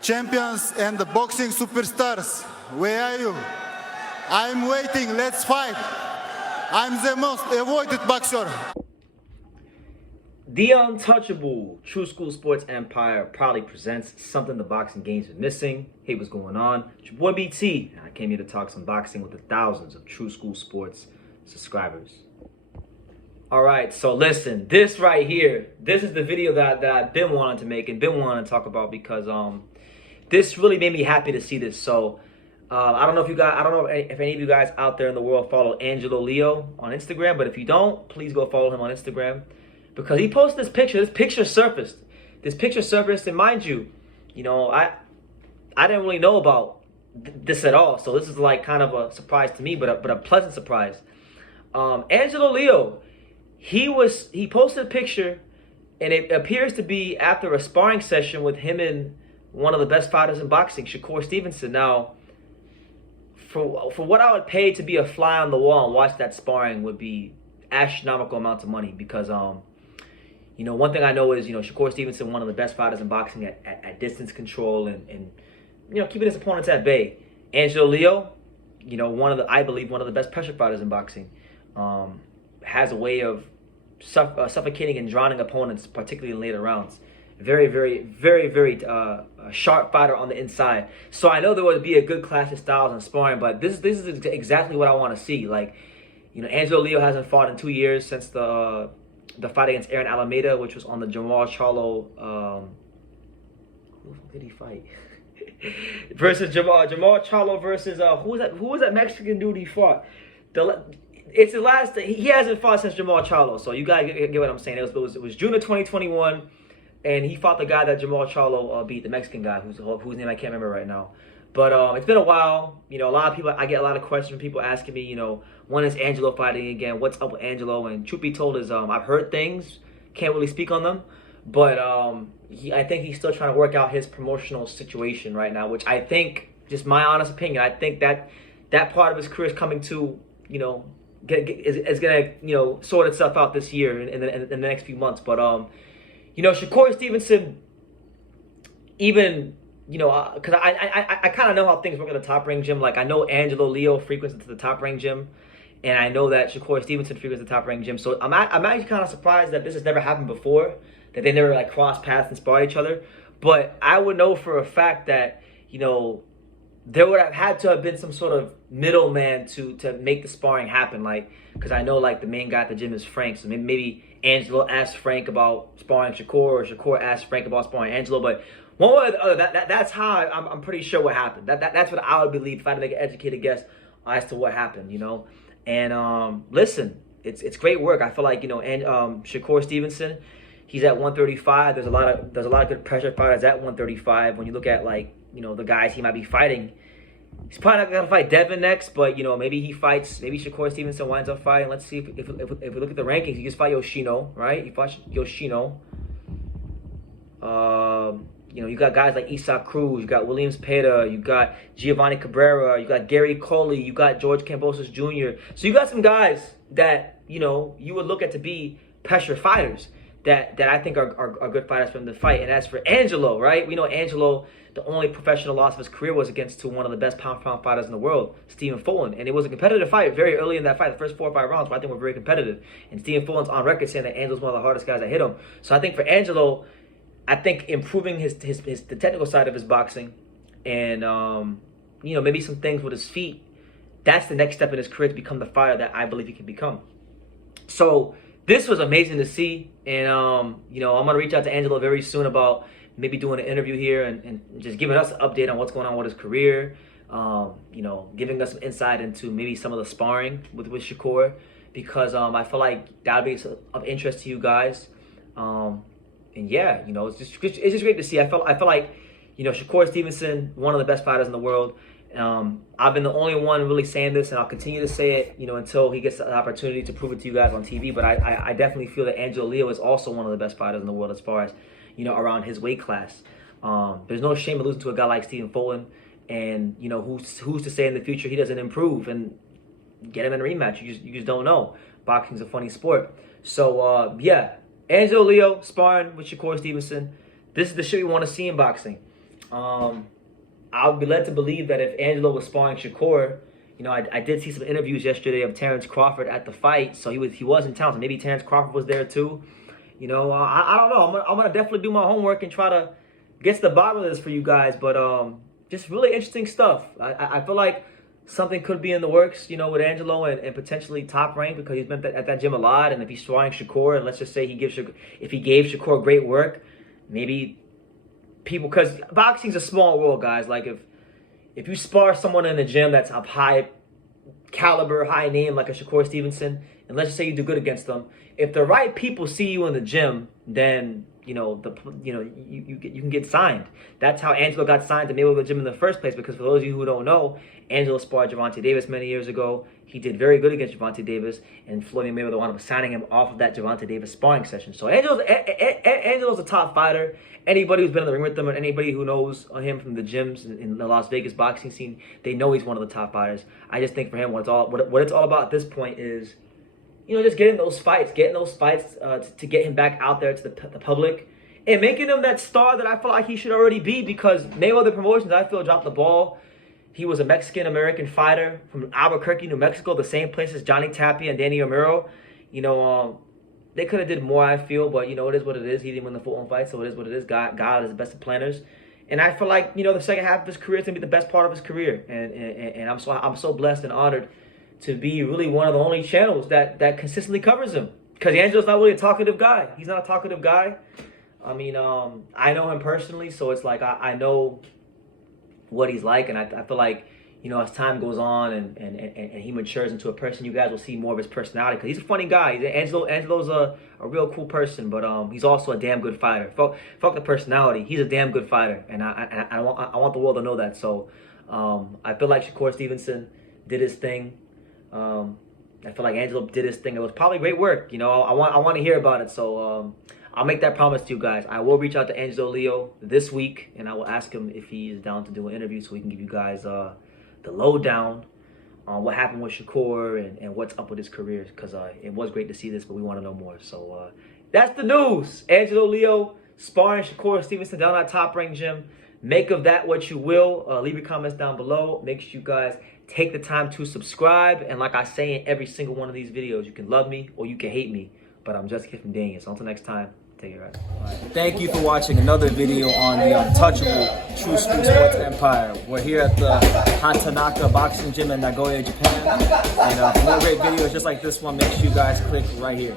Champions and the boxing superstars, where are you? I'm waiting, let's fight. I'm the most avoided boxer. The untouchable True School Sports Empire proudly presents something the boxing game's been missing. Hey, what's going on? It's your boy BT, and I came here to talk some boxing with the thousands of True School Sports subscribers. Alright, so listen, this right here, this is the video that I've been wanting to make and been wanting to talk about because this really made me happy to see this. So I don't know if any of you guys out there in the world follow Angelo Leo on Instagram, but if you don't, please go follow him on Instagram because he posted this picture. This picture surfaced, and mind you, I didn't really know about this at all. So this is like kind of a surprise to me, but a pleasant surprise. Angelo Leo, he posted a picture, and it appears to be after a sparring session with him and one of the best fighters in boxing, Shakur Stevenson. Now, for what I would pay to be a fly on the wall and watch that sparring would be astronomical amounts of money because, one thing I know is, Shakur Stevenson, one of the best fighters in boxing at distance control and keeping his opponents at bay. Angelo Leo, I believe one of the best pressure fighters in boxing, has a way of suffocating and drowning opponents, particularly in later rounds. Very, very, very, very sharp fighter on the inside. So I know there would be a good clash of styles and sparring, but this is exactly what I want to see. Like, Angelo Leo hasn't fought in 2 years since the fight against Aaron Alameda, which was on the Jamal Charlo. Who did he fight? Versus Jamal Charlo versus who was that Mexican dude he fought? It's the last. He hasn't fought since Jamal Charlo. So you guys get what I'm saying. It was June of 2021. And he fought the guy that Jamal Charlo beat, the Mexican guy, whose name I can't remember right now. But it's been a while. A lot of people, I get a lot of questions from people asking me, when is Angelo fighting again? What's up with Angelo? And truth be told is I've heard things, can't really speak on them. But I think he's still trying to work out his promotional situation right now, which I think, just my honest opinion, I think that part of his career is coming to, is going to, sort itself out this year in the next few months. But Shakur Stevenson, even, because I kind of know how things work at the Top Rank Gym. Like, I know Angelo Leo frequents into the Top Rank Gym, and I know that Shakur Stevenson frequents the Top Rank Gym. So I'm actually kind of surprised that this has never happened before, that they never, like, crossed paths and sparred each other. But I would know for a fact that, there would have had to have been some sort of middleman to make the sparring happen. Like, because I know, like, the main guy at the gym is Frank. So maybe Angelo asked Frank about sparring Shakur, or Shakur asked Frank about sparring Angelo. But one way or the other, that's how I'm pretty sure what happened. That's what I would believe if I had to make an educated guess as to what happened, And listen, it's great work. I feel like, and Shakur Stevenson, he's at 135. There's a lot of good pressure fighters at 135. When you look at, like, the guys he might be fighting, he's probably not gonna fight Devin next, but maybe Shakur Stevenson winds up fighting. Let's see if we look at the rankings. He just fought Yoshino, right? He fought Yoshino. You got guys like Isaac Cruz, you got Williams Peda, you got Giovanni Cabrera, you got Gary Coley, you got George Kambosos Jr. So you got some guys that you would look at to be pressure fighters that I think are good fighters for him to fight. And as for Angelo, right? We know Angelo, the only professional loss of his career was against one of the best pound-for-pound fighters in the world, Stephen Fulton. And it was a competitive fight very early in that fight. The first 4 or 5 rounds, I think, were very competitive. And Stephen Fulton's on record saying that Angelo's one of the hardest guys that hit him. So I think for Angelo, I think improving the technical side of his boxing and, maybe some things with his feet, that's the next step in his career to become the fighter that I believe he can become. So this was amazing to see. And, I'm going to reach out to Angelo very soon about maybe doing an interview here and just giving us an update on what's going on with his career. Giving us some insight into maybe some of the sparring with Shakur, because I feel like that would be of interest to you guys. And yeah, it's just great to see. I feel like, Shakur Stevenson, one of the best fighters in the world. I've been the only one really saying this, and I'll continue to say it, until he gets the opportunity to prove it to you guys on TV. But I definitely feel that Angelo Leo is also one of the best fighters in the world as far as, around his weight class. There's no shame in losing to a guy like Stephen Fulton. And you know, who's to say in the future he doesn't improve and get him in a rematch? You just don't know. Boxing's a funny sport. So yeah, Angelo Leo sparring with Shakur Stevenson. This is the shit we want to see in boxing. I'll be led to believe that if Angelo was sparring Shakur, you know, I did see some interviews yesterday of Terrence Crawford at the fight, so he was in town. So maybe Terrence Crawford was there too. You know, I don't know. I'm gonna definitely do my homework and try to get to the bottom of this for you guys. But just really interesting stuff. I feel like something could be in the works, you know, with Angelo and potentially Top Rank, because he's been at that gym a lot. And if he's sparring Shakur, and let's just say if he gave Shakur great work, maybe people, because boxing's a small world, guys. Like if you spar someone in the gym that's of high caliber, high name, like a Shakur Stevenson, and let's just say you do good against them, if the right people see you in the gym, then you can get signed. That's how Angelo got signed to Mayweather Gym in the first place. Because for those of you who don't know, Angelo sparred Gervonta Davis many years ago. He did very good against Gervonta Davis, and Floyd Mayweather wound up signing him off of that Gervonta Davis sparring session. So Angelo's a top fighter. Anybody who's been in the ring with him, or anybody who knows him from the gyms in the Las Vegas boxing scene, they know he's one of the top fighters. I just think for him, what it's all about at this point is, you know, just getting those fights to get him back out there to the public, and making him that star that I feel like he should already be. Because Mayweather Promotions, I feel, dropped the ball. He was a Mexican-American fighter from Albuquerque, New Mexico, the same place as Johnny Tapia and Danny Romero. You know, they could have did more, I feel, but, you know, it is what it is. He didn't win the full-on fight, so it is what it is. God is the best of planners. And I feel like, you know, the second half of his career is going to be the best part of his career. And I'm so blessed and honored to be really one of the only channels that consistently covers him. Because Angelo's not really a talkative guy. He's not a talkative guy. I mean, I know him personally, so it's like I know what he's like, and I feel like, you know, as time goes on and he matures into a person, you guys will see more of his personality, because he's a funny guy. Angelo's a real cool person, but he's also a damn good fighter. Fuck the personality. He's a damn good fighter, and I want the world to know that. So I feel like Shakur Stevenson did his thing. I feel like Angelo did his thing. It was probably great work. You know, I want to hear about it. So I'll make that promise to you guys. I will reach out to Angelo Leo this week, and I will ask him if he is down to do an interview, so we can give you guys the lowdown on what happened with Shakur and what's up with his career, because it was great to see this, but we want to know more. So that's the news. Angelo Leo sparring Shakur Stevenson down at Top Rank Gym. Make of that what you will. Leave your comments down below. Make sure you guys take the time to subscribe. And like I say in every single one of these videos, you can love me or you can hate me, but I'm just kidding, Daniel. So until next time, take care. Right. Thank you for watching another video on the untouchable True School Sports Empire. We're here at the Hantanaka Boxing Gym in Nagoya, Japan. And for more great videos just like this one, make sure you guys click right here.